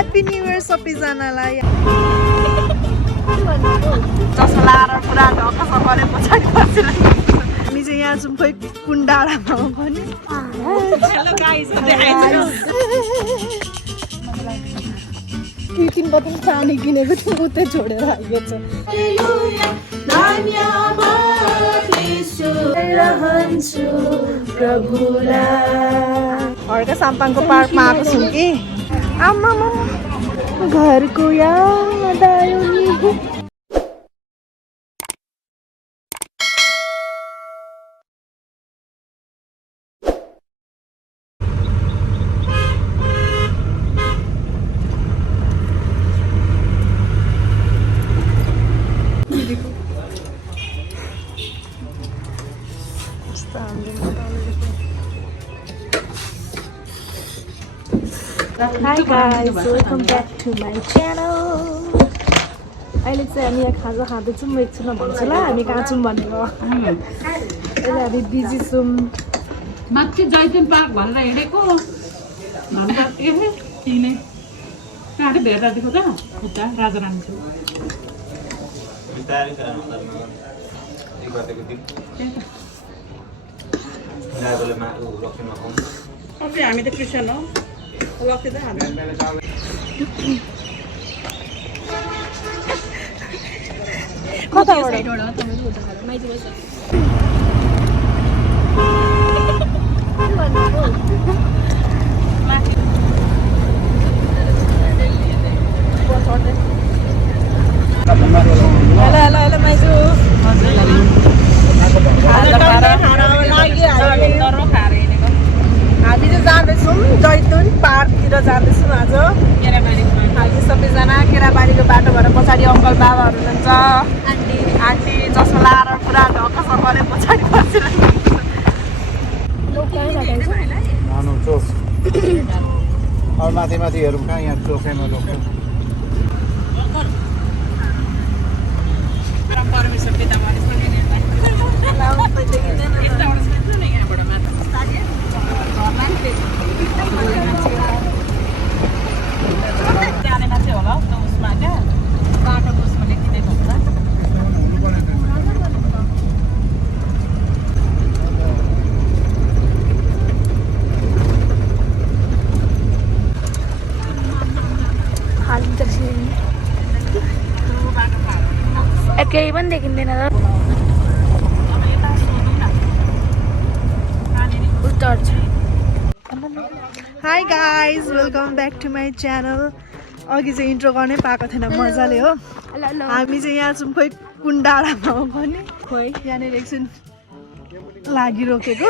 Happy new year सबैजनालाई। चस्मा लाएर पुरा ढक्क गरे पछाडि बसिरहेको हामी चाहिँ यहाँ छौँ खोइ कुन डाँडामा हो भने। किन कति पानी किनेको थियो उतै छोडेर आइगेछ। हर्का साम्पाङको पार्कमा आएको छौँ कि आमा घरको याद आयो नि। Hi guys, welcome back to my channel. अहिले चाहिँ हामी यहाँ खाजा खाँदैछौँ। एकछिनमा भन्छु ल हामी कहाँ छौँ भनेर। अहिले हामी बिजी छौँ। माथि जैतुन पार्क भनेर हिँडेको किने कहाँ भेट्दा दिएको त उता राजारानी छु। हामी त क्रिस्चियन हो। कताबाट हेलो माइजू। हामी चाहिँ जाँदैछौँ जैतुन पार्कतिर जाँदैछौँ आज। हामी सबैजना केराबारीको बाटो भएर पछाडि अङ्कल बाबाहरू हुनुहुन्छ। आन्टी चस्मा लाएर पुरा ढक्क गरे पछाडि बसिरहेको माथि माथि हेरौँ कहाँ यहाँ चोकैमा लोक केही पनि देखिँदैन र hi guys welcome back to my channel. अघि चाहिँ इन्ट्रो गर्नै पाएको थिएन मजाले हो। हामी चाहिँ यहाँ छौँ खोइ कुन डाँडामा हो भने खोइ यहाँनिर एकछिन लागिरोकेको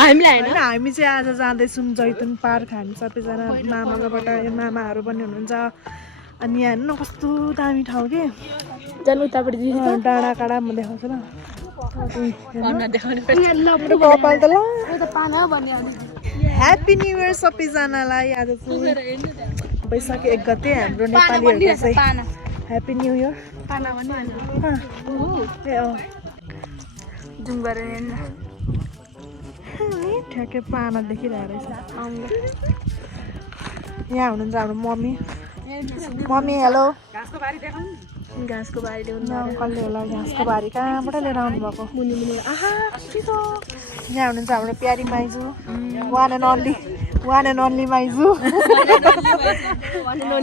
हामीलाई होइन। हामी चाहिँ आज जाँदैछौँ जैतुन पार्क। हामी सबैजना मामाकोबाट मामाहरू पनि हुनुहुन्छ। अनि यहाँ हेर्नु न कस्तो दामी ठाउँ के जानु उतापट्टि डाँडा काँडा म देखाउँछु ल। कपाल त ल भनिहाल्नु। ह्याप्पी न्यू इयर सबैजनालाई। आज वैशाख 1 गते हाम्रो नेपालीहरूको चाहिँ ह्याप्पी न्यू इयर। जुम गरेर ठ्याक्कै पाना देखिरहेको रहेछ। यहाँ हुनुहुन्छ हाम्रो मम्मी। Mummy hello. घाँसको बारी अङ्कलले होला घाँसको बारी कहाँबाट लिएर आउनुभएको। मुनि मुनि आहा यहाँ हुनुहुन्छ हाम्रो प्यारी माइजू। वान एन्ड ओन्ली माइजू।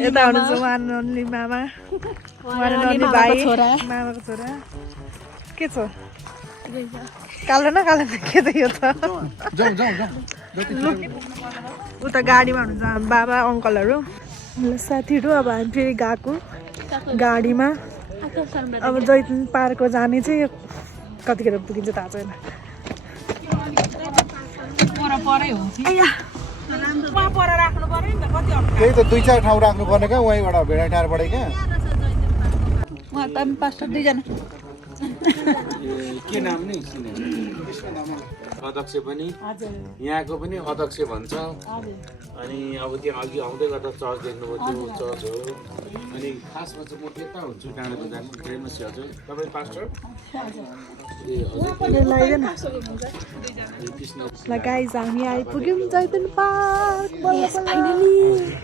यता हुनुहुन्छ वान एन्ड ओन्ली मामा। वान एन्ड ओन्ली भाइ मामाको छोरा। के छ कालो न के त यो त। उता गाडीमा हुनुहुन्छ हाम्रो बाबा अङ्कलहरू। साथीहरू अब हामी फेरि गएको गाडीमा। अब जैतुन पार्क जाने चाहिँ कतिखेर पुगिन्छ थाहा छैन। त्यही त 2-4 ठाउँ राख्नुपर्ने क्या वहीँबाट भेडाटारबाट क्या। पाँच दुईजना के नाम नि सुने अध्यक्ष पनि यहाँको पनि अध्यक्ष भन्छ अनि अब त्यो अघि आउँदै गर्दा चर्च देख्नुभयो त्यो चर्च हो अनि खासमा चाहिँ म त्यता हुन्छु डाँडो जानु ट्रेनमा हजुर तपाईँ पास्टर ए ल गाइज हामी आइपुग्यौँ जैतुन पार्क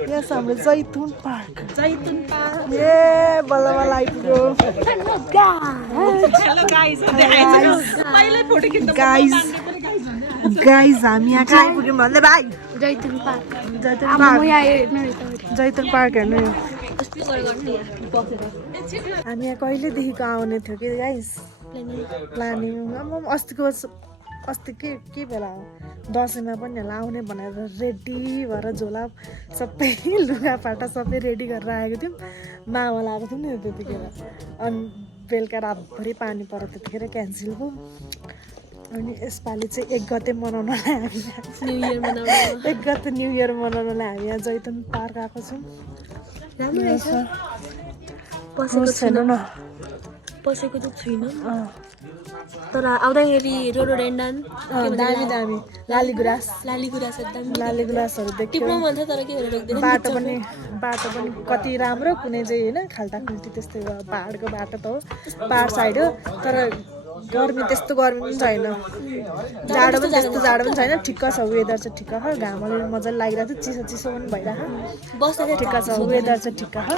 यस हाम्रो जैतुन पार्क ए बल्ल बल्ल आइपुग्यो गाइज हामी यहाँ कहाँ आइपुग्यौँ भन्दै भाइ जैतुन पार्क जैतुन पार्क हेर्नु हामी यहाँ कहिलेदेखिको आउने थियो कि गाइज प्लानिङ अस्ति के बेला हो दसैँमा पनि होला आउने भनेर रेडी भएर झोला सबै लुगाफाटा सबै रेडी गरेर आएको थियौँ मावल आएको थियौँ नि त्यतिखेर अनि बेलुका रातभरि पानी पऱ्यो त्यतिखेर क्यान्सल भयो अनि यसपालि चाहिँ 1 गते मनाउनलाई हामी 1 गते न्यु इयर मनाउनलाई हामी यहाँ जैतुन पार्क आएको छौँ पसेको चाहिँ छुइनँ तर आउँदाखेरि रोडोडेन्डन दामी दामी लालीगुराँस एकदम लालीगुराँसहरू देख्यो टिप्रो मन थियो तर के गरेर रोक्दैन बाटो पनि कति राम्रो कुनै चाहिँ होइन खाल्टाखुल्टी त्यस्तै भयो पाहाडको बाटो त हो पाहाड साइड हो तर गर्मी त्यस्तो गर्मी पनि छैन जाडो पनि त्यस्तो जाडो पनि छैन ठिक्क छ वेदर चाहिँ ठिक्क छ घामले मजाले लागिरहेको छ चिसो चिसो पनि भइरहेको ठिक्क छ वेदर चाहिँ ठिक्क छ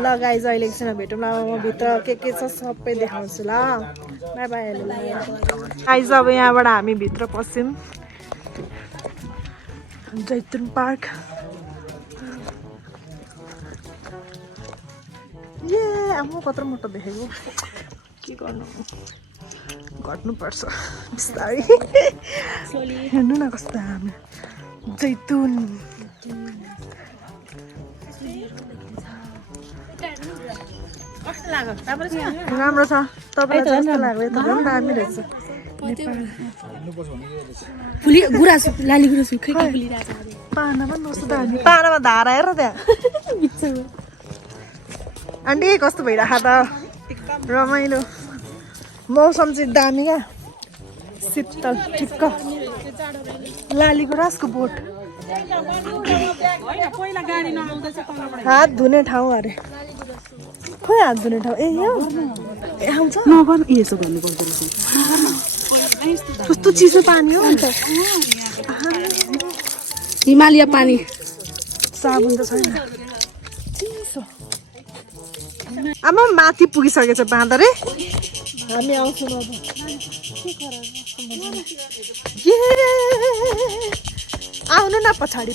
ल गाइज अहिले एकछिन भेटौँ ल म भित्र के छ सबै देखाउँछु ल बाई बाई गाइज अब यहाँबाट हामी भित्र पस्यौँ जैतुन पार्क ए आम्मा कत्रो मोटो देखेको के गर्नु घट्नुपर्छ बिस्तारै हेर्नु न कस्तो हामी जैतुन राम्रो छ तपाईँलाई कस्तो लाग्यो त पनि दामी रहेछ पानामा कस्तो दामी पानामा धारा हेर त्यहाँ आन्टी कस्तो भइरहेको त रमाइलो मौसम चाहिँ दामी क्या शीतल ठिक्क लालीगुराँसको बोट हात धुने ठाउँ अरे खोइ हात धुने ठाउँ ए यो आउँछ यसो गर्नु पर्दो रहेछ कस्तो चिसो पानी हो अन्त हिमालय पानी साबुन त छैन चिसो आमा माथि पुगिसकेछ बाँदर हामी आउँछौँ अब आउनु न पछाडि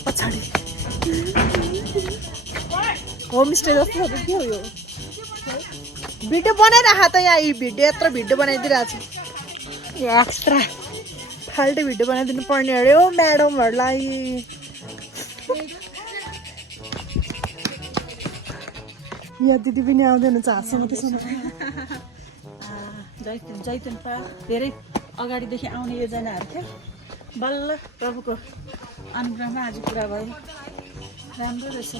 होमस्टे जस्तो छ के हो यो भिडियो बनाइराख त यहाँ भिडियो यत्रो भिडियो बनाइदिइरहेको छु एक्स्ट्रा फाल्टो भिडियो बनाइदिनु पर्ने अरे हो म्याडमहरूलाई यहाँ दिदी पनि आउँदैन हाँस्छ मात्रै सुन्नु जैतुन पार्क धेरै अगाडिदेखि आउने योजनाहरू थियो बल्ल प्रभुको अनुग्रहमा आज पुरा भयो राम्रो रहेछ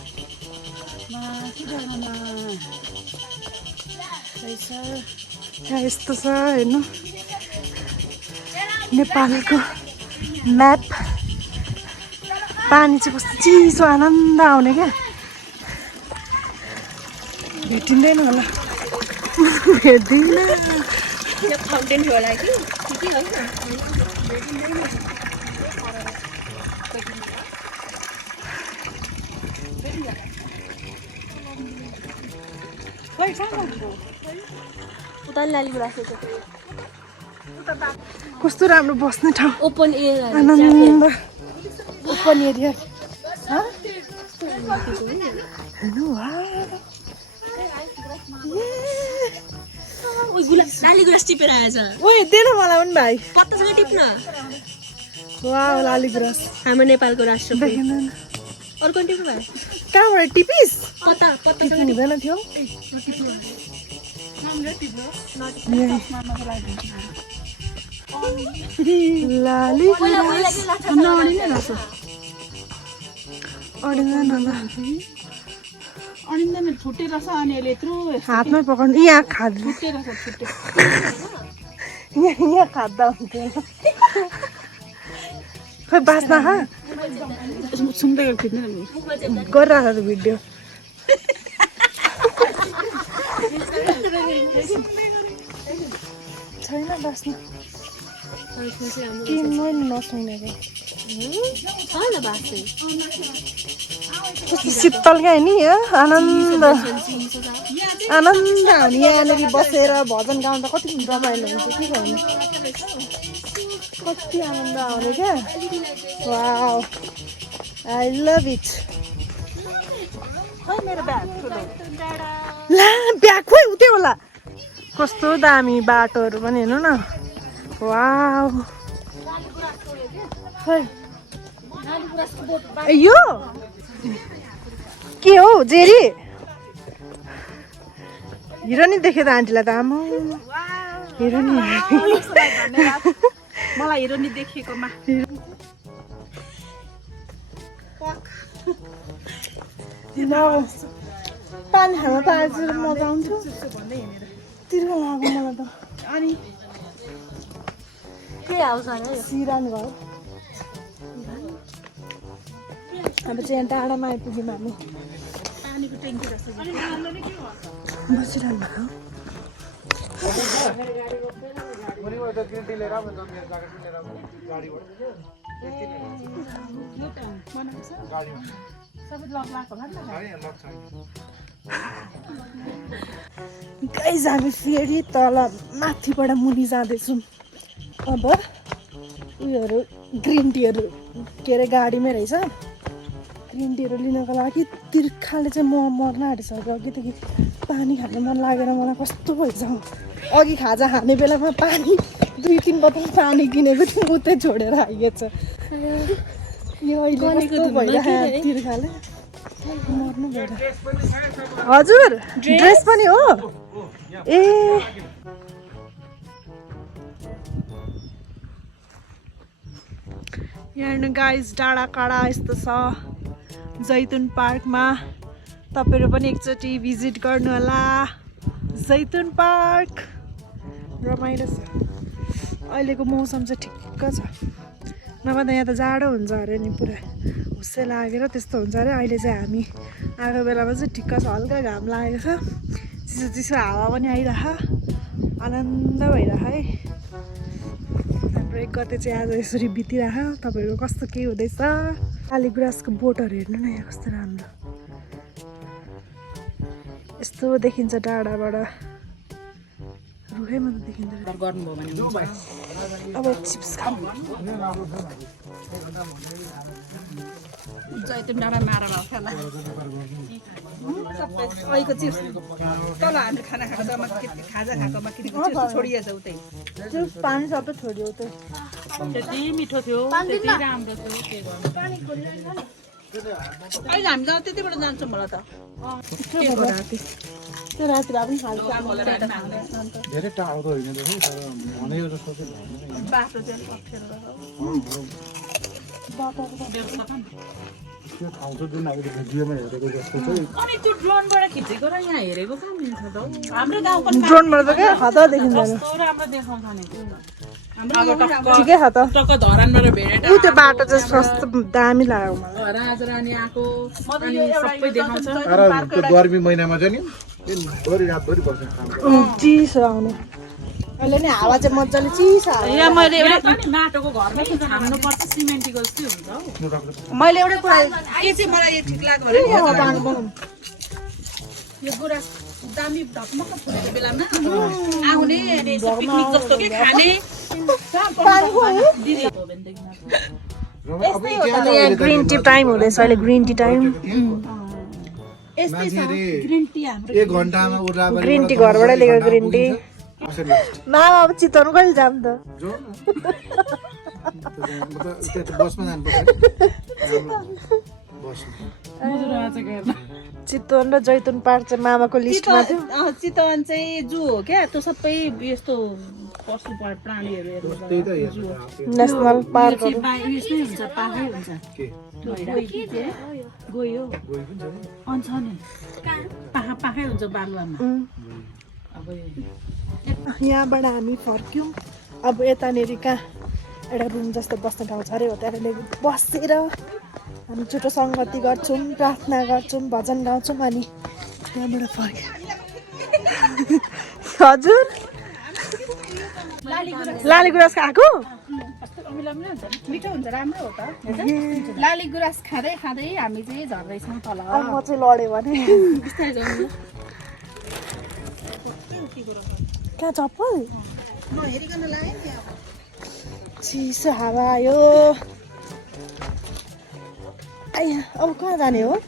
यहाँ यस्तो छ हेर्नु नेपालको म्याप पानी चाहिँ कस्तो चिसो आनन्द आउने क्या भेटिँदैन होला भेट्दिनँ फाउन्टेन थियो होला कि कस्तो राम्रो बस्ने ठाउँ ओपन एयर आनन्द ओपन एरिया हेर्नु लालीगुराँस टिपेर आएछ ओए दे न मलाई पनि भाइ पत्तासँग टिप्न वाह लालीगुराँस हाम्रो नेपालको राष्ट्र देखिँदैन अर्को टिप्नु भयो कहाँबाट टिपिस पत्तासँग हुँदैन थियो लालीगुराँस अडिँदैन होला अनिँदैन छुट्टै रहेछ अनि अहिले यत्रो हातमै पकाउनु यहाँ खाँदा छुट्टै रहेछ छुट्टै यहाँ खाँदा हुन्थ्यो खै बाँच्न सुन्दै खिच्नु गरिरहेको भिडियो छैन बाँच्न कि मैले नसुनेको कस्तो शीतल क्या नि आनन्द आनन्द हामी यहाँनिर बसेर भजन गाउँदा कति रमाइलो हुन्छ के भन्नु कति आनन्द आउने क्या वाउ आई लभ इट ला ब्याग खोइ उतै होला कस्तो दामी बाटोहरू पनि हेर्नु न वाउ खै यो के हो जेरी हिरो नि देख्यो त आन्टीलाई त आमा हिरो नि मलाई हिरो नि देखेकोमा पानी खान त आज मजा आउँथ्यो तिर्ख लाग्यो मलाई त अनि के आउँछ अरे सिरान घर अब चाहिँ यहाँ टाढामा आइपुग्यौँ हामी पानीको ट्याङ्की रहेछ बसिरहनु भएको सबै लक लाएको होला गाइज हामी फेरि तल माथिबाट मुनि जाँदैछौँ अब उयोहरू ग्रिन टीहरू के अरे गाडीमै रहेछ ग्रिन टीहरू लिनको लागि तिर्खाले चाहिँ म मर्न आँटिसक्यो अघिदेखि पानी खानु मन लागेर मलाई कस्तो भएछ अघि खाजा खाने बेलामा पानी 2-3 बोतल पानी किनेको थिएँ उतै छोडेर आइएछ यो अहिले कस्तो भइरहेको तिर्खाले मर्नु भइरहेको हजुर ड्रेस पनि हो ए यहाँ गाइज डाँडा काँडा यस्तो छ जैतुन पार्कमा तपाईँहरू पनि एकचोटि भिजिट गर्नु होला जैतुन पार्क रमाइलो छ अहिलेको मौसम चाहिँ ठिक्क छ नभए त यहाँ त जाडो हुन्छ अरे नि पुरा हुस्से लागेर त्यस्तो हुन्छ अरे अहिले चाहिँ हामी आएको बेलामा चाहिँ ठिक्क छ हल्का घाम लागेको छ चिसो चिसो हावा पनि आइरह आनन्द भइरह है हाम्रो 1 गते चाहिँ आज यसरी बितिरह तपाईँहरूको कस्तो के हुँदैछ कालीगुराँसको बोटहरू हेर्नु न यहाँ कस्तो राम्रो यस्तो देखिन्छ टाढाबाट रुखै मात्र देखिन्छ गर्नुभयो भने अब चिप्स खाऊ जैतुन डाँडा मारेर आउँछ होला अहिलेको चिप्स तल हामी खाना खाएको जम्मा खाजा खाएकोमा किनेको चिप्स छोडिएछ उतै चिप्स पानी सबै छोड्यो त त्यति मिठो थियो त्यति राम्रो थियो के गर्नु अहिले हामी त त्यतिबाट जान्छौँ होला त त्यो राति भए पनि खान्छ धेरै टाढो होइन तर भनेको जस्तो चाहिँ बाटो चाहिँ अप्ठ्यारो त्यो ठाउँ चाहिँ जुन हामीले भिडियोमा हेरेको जस्तो चाहिँ अनि त्यो ड्रोनबाट खिचेको र यहाँ हेरेको कहाँ मिल्छ त हाम्रो गाउँको ड्रोनबाट त क्या खतरा देखिन्छ कस्तो राम्रो देखाउँछ नि ठिकै छ त टक्क धरानबाट भेटेर ऊ त्यो बाटो चाहिँ कस्तो दामी लाग्यो मलाई राजरानी आएको अनि सबै देखाउँछ त्यो गर्मी महिनामा चाहिँ नि भरि रातभरि बस्छ चिसो आउने अहिले नि हावा चाहिँ मजाले चिसो हावा यहाँ मैले एउटा माटोको घरमै छाम्नु पर्छ सिमेन्टीको जस्तै हुन्छ हौ मैले एउटा कुरा के चाहिँ मलाई यो ठिक लाग्यो भने यो गुराँस दामी ढकमक्क फुलेको बेलामा आउने अनि यसो पिकनिक जस्तो के खाने दिदी हो भनेदेखि यहाँ ग्रिन टी टाइम हुँदैछ अहिले ग्रिन टी टाइम यस्तै छ ग्रिन टी हाम्रो 1 घण्टामा उर्राबरी ग्रिन टी घरबाट लिएको ग्रिन टी मामा अब चितवन कहिले जाम त बसमा जानुपर्छ चितवन र जैतुन पार्क चाहिँ मामाको लिस्टमा थियो चितवन चाहिँ जू हो क्या त्यो सबै यस्तो पशु प्राणीहरू हेर्नु नेसनल पार्कहरू उयसमै हुन्छ पाखै हुन्छ गयो छ नि पाखै हुन्छ बालुवामा अब यहाँबाट हामी फर्क्यौँ अब यतानिर कहाँ एउटा रुम जस्तो बस्ने ठाउँ छ अरे हो त्यहाँनिर बसेर हामी छोटो सङ्गति गर्छौँ प्रार्थना गर्छौँ भजन गाउँछौँ अनि त्यहाँबाट फर्क्यौँ हजुर लाली गुराँस खाएको मिठो हुन्छ राम्रो हो त लाली गुराँस खाँदै खाँदै हामी चाहिँ झर्दैछौँ तल म चाहिँ लड्यो भने कहाँ चप्पल चिसो हावा आयो आइया अब कहाँ जाने हो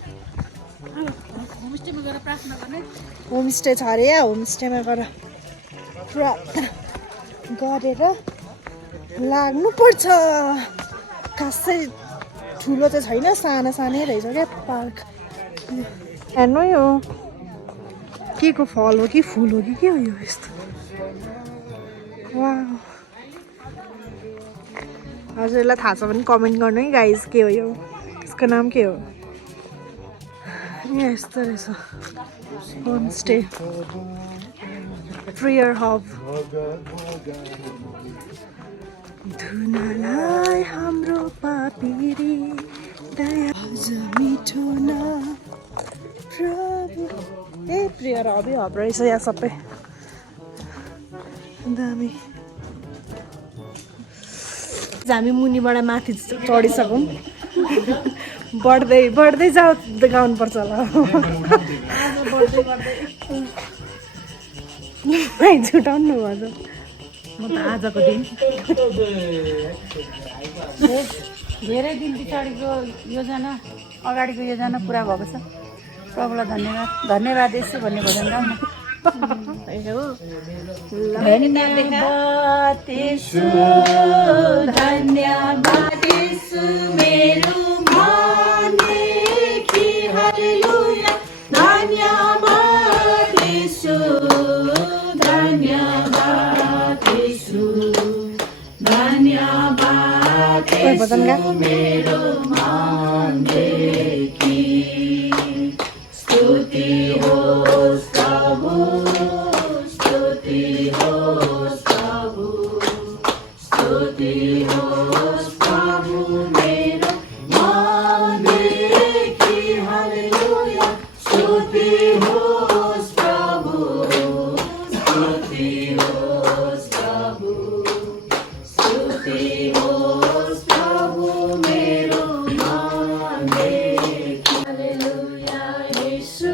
होमस्टेमा गएर प्रार्थना गर्ने होमस्टे छ अरे या होमस्टेमा गएर प्रार्थना गरेर लाग्नुपर्छ खासै ठुलो चाहिँ छैन सानो सानै रहेछ क्या पार्क हेर्नु यो के को फल हो कि फुल हो कि के हो यो यस्तो वाउ हजुरलाई थाहा छ भने कमेन्ट गर्नु है गाइज के हो यो यसको नाम के हो यहाँ यस्तो रहेछ होमस्टे प्रेयर हब धुनलाई हाम्रो पापिरी दया मिठो न प्रभु ए प्रेयर हबै हब रहेछ यहाँ सबै दामी हामी मुनिबाट माथि चढिसकौँ बढ्दै बढ्दै जाऊ गाउनुपर्छ होला छुटाउनु हजुर म त आजको दिन धेरै दिन पछाडिको योजना अगाडिको योजना पुरा भएको छ प्रभुलाई धन्यवाद धन्यवाद यसो भन्ने भजन गाउन धन्यवाद यसो धन्यवाद यसो मेरो मनदेखि हालेलुया धन्यवाद यसो धन्यवाद यसो धन्यवाद यसो मेरो मनदेखि स्तुति होस् प्रभु स्तुति होस् प्रभु स्तुति होस् प्रभु मेरो मनदेखि हालेलुया स्तुति होस् प्रभु स्तुति होस् प्रभु स्तुति होस् प्रभु मेरो मनदेखि हालेलुया येशू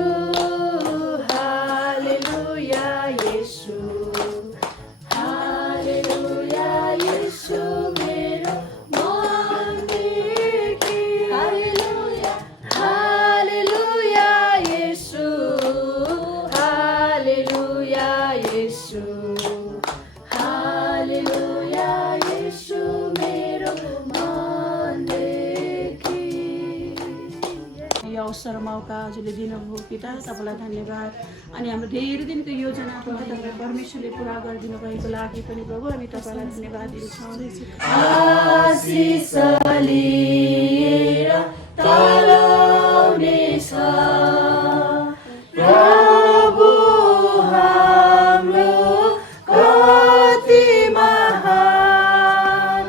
हालेलुया येशू हालेलुया येशू मेरो मनदेखि हालेलुया हालेलुया येशू हालेलुया येशू हालेलुया येशू मेरो मनदेखि यो अवसर मौका हजुरले दिनुभयो पिता तपाईँलाई धन्यवाद अनि हाम्रो धेरै दिनको योजना तपाईँले परमेश्वरले पुरा गरिदिनु भएको लागि पनि प्रभु हामी तपाईँलाई धन्यवाद दिन्छौँ आशिष लिएर तलाउनेछ प्रभु हाम्रो कति महान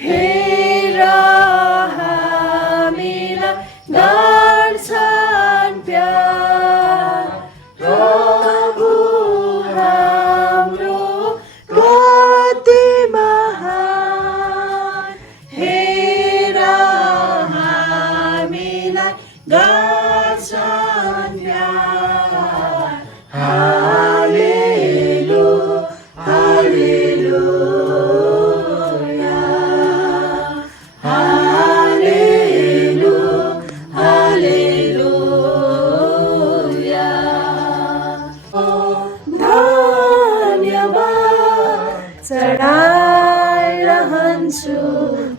हेर हामीलाई गर्छन् प्यार प्रभु हाम्रो कति महान हेर हामीलाई गर्छन् प्यार हालेलु हालेलुया हालेलु हालेलुया धन्यवाद चढाइरहन्छु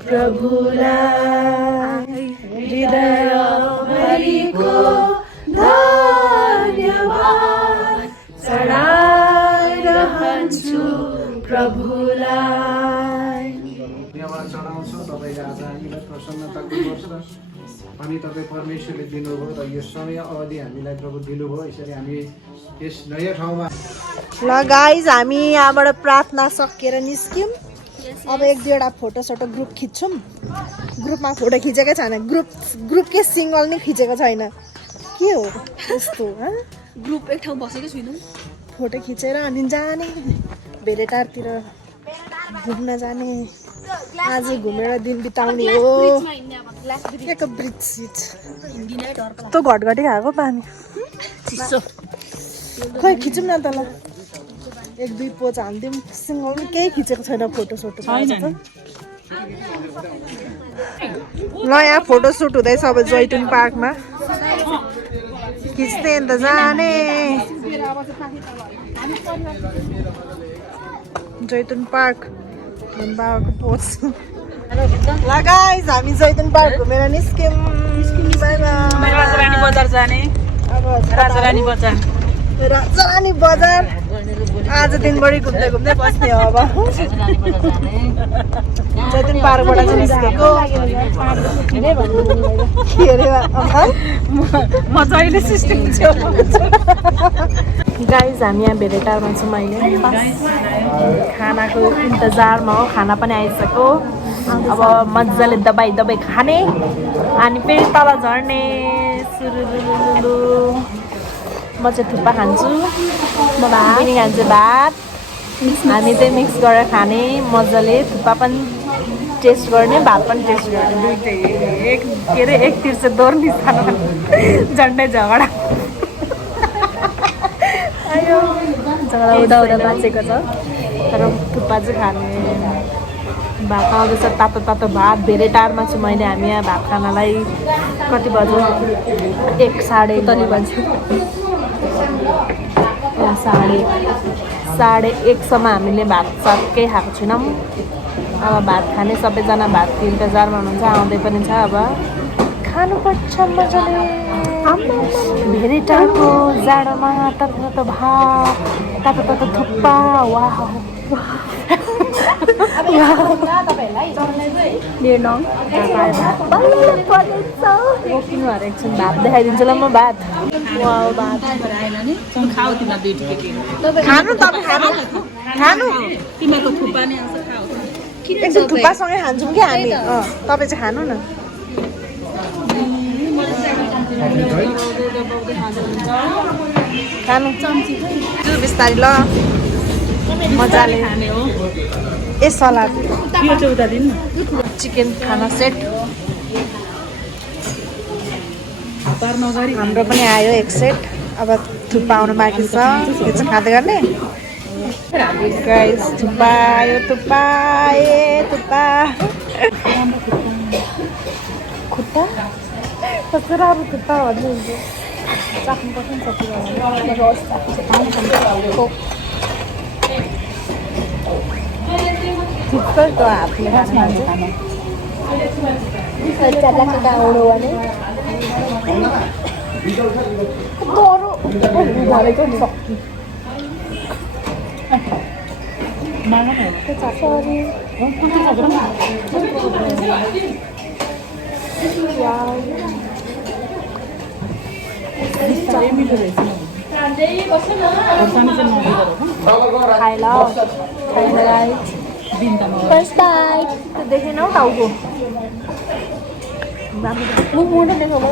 प्रभुलाई हृदयभरिको धन्यवाद चढाइरहन्छु प्रभुलाई धन्यवाद चढाउँछौँ तपाईँले आज हामीलाई प्रसन्नताको वर्ष अनि तपाईँ परमेश्वरले दिनुभयो र यो समय अवधि हामीलाई प्रभु दिनुभयो यसरी हामी यस नयाँ ठाउँमा ल गाइज हामी यहाँबाट प्रार्थना सकेर निस्क्यौँ अब एक दुईवटा फोटोसोटो ग्रुप खिच्छौँ ग्रुपमा फोटो खिचेकै छैन ग्रुपकै सिङ्गल नै खिचेको छैन के हो यस्तो ग्रुप एक ठाउँ बसेकै छुइनँ फोटो खिचेर अनि जाने भेरेटारतिर घुम्न जाने आज घुमेर दिन बिताउने हो एक ब्रिज त घटघटी खाएको पानी खै खिचौँ न त ल एक दुई पोज हालिदिउँ सिङ्गल पनि केही खिचेको छैन फोटोसोटो ल यहाँ फोटोसुट हुँदैछ अब जैतुन पार्कमा खिच्दै अन्त जाने जैतुन पार्क बाबाको पोज ल गाइस हामी जैतुन पार्क घुमेर निस्क्यौँ बाइ बाइ राजारानी बजार जाने अब राजारानी बजार राजारानी बजार आज दिनभरि घुम्दै घुम्दै बस्ने हो अब जैतुन पार्कबाट चाहिँ निस्केको के अरे म जहिले सिस्टम छु गाइज हामी यहाँ भेरेटारमा छौँ अहिले खानाको इन्तजारमा हो खाना पनि आइसक्यो अब मजाले दबाई खाने अनि फेरि तल झर्ने सुरुलुलुलु म चाहिँ थुक्पा खान्छु म पनि खान्छु भात हामी चाहिँ मिक्स गरेर खाने मजाले थुक्पा पनि टेस्ट गर्ने भात पनि टेस्ट गर्ने दुइटै के अरे एकतिर चाहिँ दोहोर निस्कनु झन्डै झगडा आयो झगडा हुँदा बाँचेको छ तर थुक्पा चाहिँ खाने भात आउँदैछ तातो भात धेरै टाढमा छु मैले हामी यहाँ भात खानालाई कति बज्यो 1:30 साढे 1:30सम्म हामीले भात सबै खाएको छैनौँ अब भात खाने सबैजना भातको इन्तजारमा हुनुहुन्छ आउँदै पनि छ अब खानुपर्छ मजाले धेरै टाढो जाडोमा तातो भात तातो थुक्पा वाह एकछिन भात देखाइदिन्छु ल म भात खानु तपाईँ खानु तिमीको थुक्पा नि आउँछ खाऊ एकछिन थुक्पासँगै खान्छौँ कि हामी तपाईँ चाहिँ खानु न खानु बिस्तारै ल मजाले खाने हो ए सलाद यो चाहिँ उता दिनु चिकन खाना सेट हाम्रो पनि आयो एक सेट अब थुक्पा आउनु बाँकी छ त्यो चाहिँ खाँदै गर्ने गाइस थुक्पा आयो थुक्पा खुट्टा कस्तो राम्रो थुक्पा भन्नुहुन्छ चाख्नुपर्छ नि थुक्पैको हातले खानु First bite. देखेन हौ टाउको मुटु देखाउनु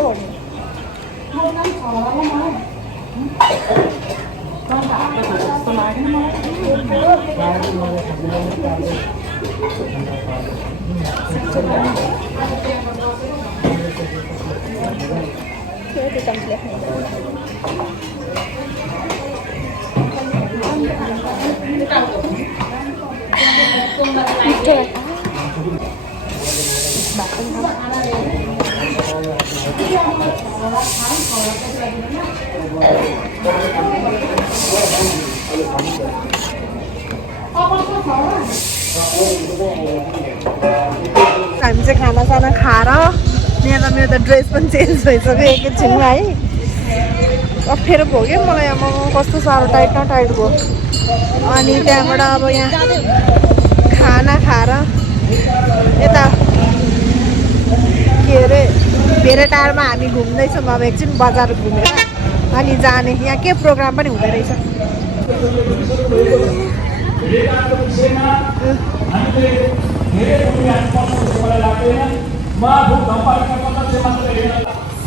हामी चाहिँ खाना खाएर यहाँ त मेरो त ड्रेस पनि चेन्ज भइसक्यो एकैछिनमा है अप्ठ्यारो भयो क्या मलाई आमा कस्तो साह्रो टाइट न टाइट भयो अनि त्यहाँबाट अब यहाँ खाना खाएर यता के अरे भेरेटारमा हामी घुम्दैछौँ अब एकछिन बजार घुमेर अनि जाने यहाँ के प्रोग्राम पनि हुँदै रहेछ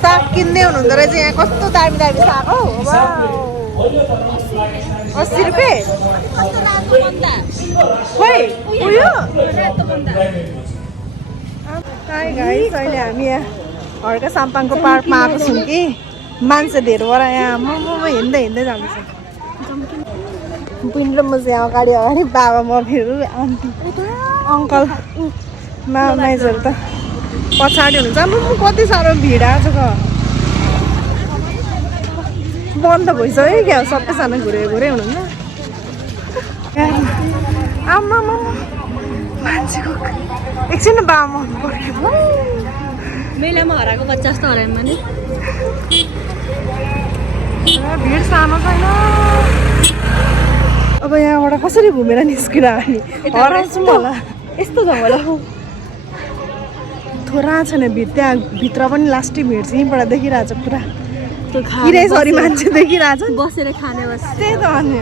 साग किन्दै हुनुहुँदो रहेछ यहाँ कस्तो दामी दामी साग हौ 80 रुपियाँ खोइ उयो हाई गाइस अहिले हामी यहाँ हर्का साम्पाङको पार्कमा आएको छौँ कि मान्छे धेरैवटा यहाँ म हिँड्दै हिँड्दै जाँदैछ पिन्ड र म चाहिँ अगाडि अगाडि बाबा मम्मीहरू आन्टी अङ्कल माइजहरू त पछाडि हुनुहुन्छ म कति साह्रो भिड आज बन्द भइसक्यो क्या सबैजना घुरे हुनुहुन्न आमा मान्छेको एकछिन बाबा मेलामा हराएको बच्चा जस्तो हरायो भने भिड सानो छैन अब यहाँबाट कसरी घुमेर निस्किएर हामी हराउँछौँ होला यस्तो छ होला थोरा छैन भिड त्यहाँ भित्र पनि लास्टै भिड चाहिँ यहीँबाट देखिरहेछ पुरा किरै सरी मान्छे देखिरहेछ बसेर खाने बस त्यही त अन्य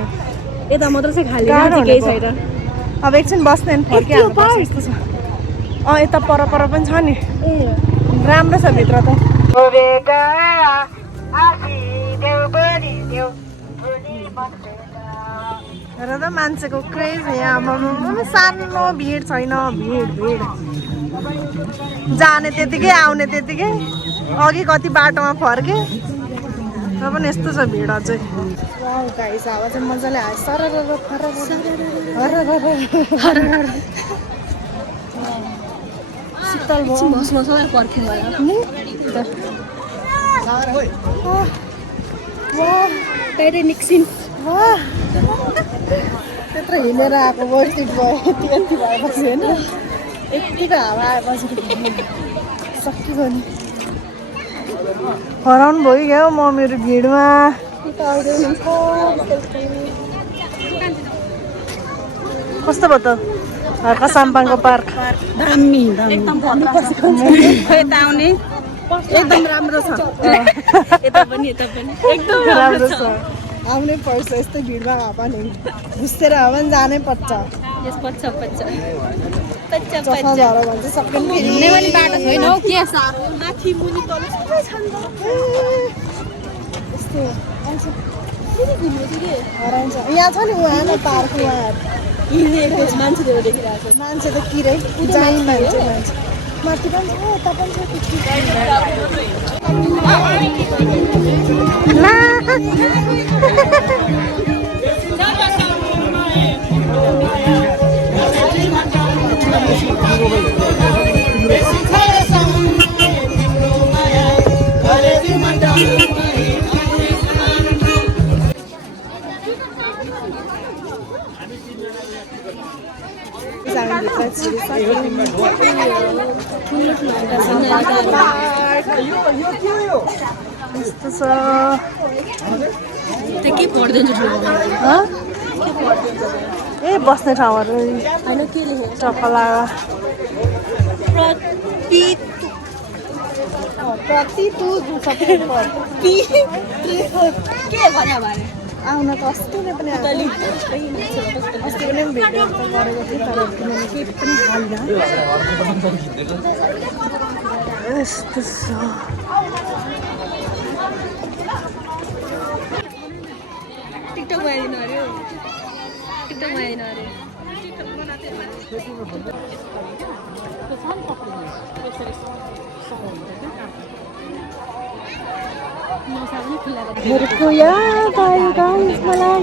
यता मात्र चाहिँ खाली केही छैन अब एकछिन बस्दैन फर्किहाल्नु यस्तो छ यता पर पनि छ नि राम्रो छ भित्र त र त मान्छेको क्रेज यहाँ सानो भिड छैन भिड जाने त्यतिकै आउने त्यतिकै अघि कति बाटोमा फर्के र पनि यस्तो छ भिड अझै गाइस हावा चाहिँ मजाले आयो शीतल त्यत्रो हिँडेर आएको वर्सिट भयो यति भएपछि होइन यतिको हावा आएपछि सकियो नि हराउनु भयो क्या म मेरो भिडमा कस्तो भयो त हर्का साम्पाङको पार्क दामी एकदम एकदम राम्रो छ यता पनि एकदम राम्रो छ आउनै पर्छ यस्तो भिडमा भए पनि घुसेर भए पनि जानै पर्छ पच्छ चखा झर भन्छ सबै फेरि बाटो छैन हौ के माथि मुनि तल सबै छन् यस्तो हराउँछ यहाँ छ नि उहाँ न पार्क उहाँहरू मान्छेहरू देखिरहेको छ मान्छे त किरै जाने मान्छे माथि पनि छ यता पनि यस्तो छ त्यो के पढ्दैन ए बस्ने ठाउँहरू होइन के लेखेको टकला के भन्यो भने आउन त अस्ति नै पनि अस्ति पनि भेटेर त गरेको थिएँ तर किनभने केही पनि खाइनँ यस्तो छ टिकटक आइदिनु अरे टिकटक आइदिनु अरे घरको याद आयो गाइस मलाई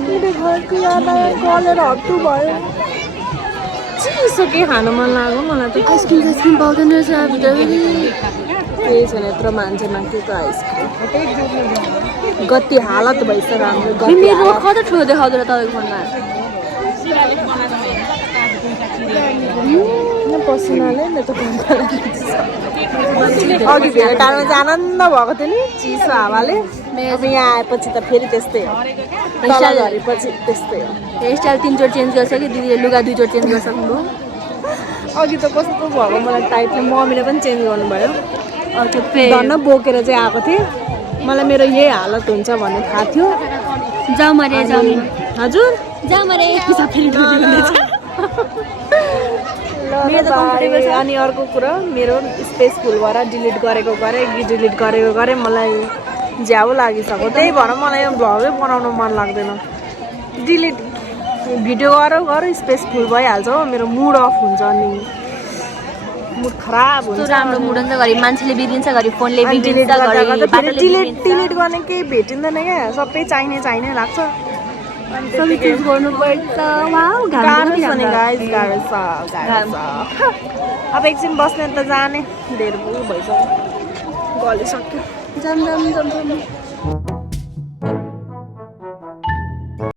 मेरो घरको याद आयो गलेर हत्तु भयो चिसो के खानु मन लाग्यो मलाई त आइसक्रिम पाउँदैन रहेछ भित्र केही छैन यत्रो मान्छे माग्थ्यो आइसक्रिम गति हालत भइसक्यो हाम्रो मेरो कता ठुलो देखाउँदैन तपाईँको फोनमा पसिनाले मेरो त अघि भेटारमा चाहिँ आनन्द भएको थियो नि चिसो हावाले अब यहाँ आएपछि त फेरि त्यस्तै हो तल झरेपछि त्यस्तै हो हेयरस्टाइल 3 चोटि चेन्ज गर्छ कि दिदीले लुगा 2 चोटि चेन्ज गर्छ सक्नुभयो अघि त कस्तो भएको मलाई टाइपले मम्मीले पनि चेन्ज गर्नुभयो त्यो धन्न बोकेर चाहिँ आएको थिएँ मलाई मेरो यही हालत हुन्छ भन्ने थाहा थियो जाऊ मरे जाऊ हजुर जाऊ मरे फेरि अनि अर्को कुरा मेरो स्पेस फुल भएर डिलिट गरेको गरेँ मलाई झ्याउ लागिसक्यो त्यही भएर मलाई यो भ्लगै बनाउनु मन लाग्दैन डिलिट भिडियो गर स्पेस फुल भइहाल्छ हो मेरो मुड अफ हुन्छ अनि मुड खराब हुन्छ राम्रो मुड हुन्छ घरि मान्छेले बिग्रिन्छ घरि फोनले बिग्रिन्छ घरि डिलिट गर्ने केही भेटिँदैन क्या सबै चाहिने लाग्छ सबै चुज गर्नुपर्छ वाउ गाह्रो छ नि गाइस गाह्रो छ अब एकछिन बस्ने त जाने धेरै भइसक्यो गलिसक्यो जाम